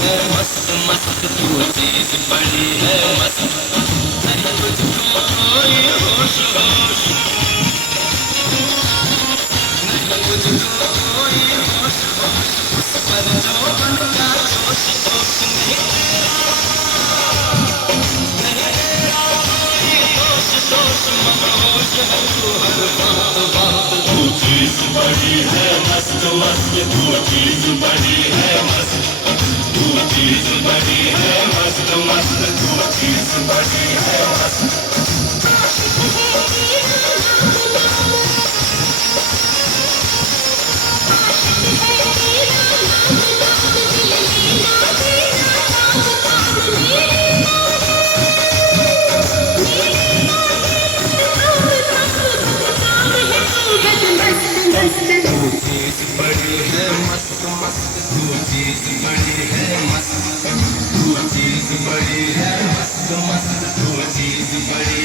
है मस्त मस्त, तू चीज बड़ी है मस्त। नहीं तुझको कोई होश होश, नहीं मुझको कोई होश होश, उस पर जो बनता जोश जोश। नहीं तेरा कोई दोष दोष, मदहोश है तू हर बात बात। तू चीज बड़ी है मस्त मस्त, तू चीज बड़ी है मस्त। तू चीज बड़ी है मस्त मस्त, तू चीज बड़ी है मस्त। तू चीज बड़ी है मस्त मस्त, तू चीज बड़ी है मस्त। तू चीज बड़ी है मस्त मस्त, तू चीज बड़ी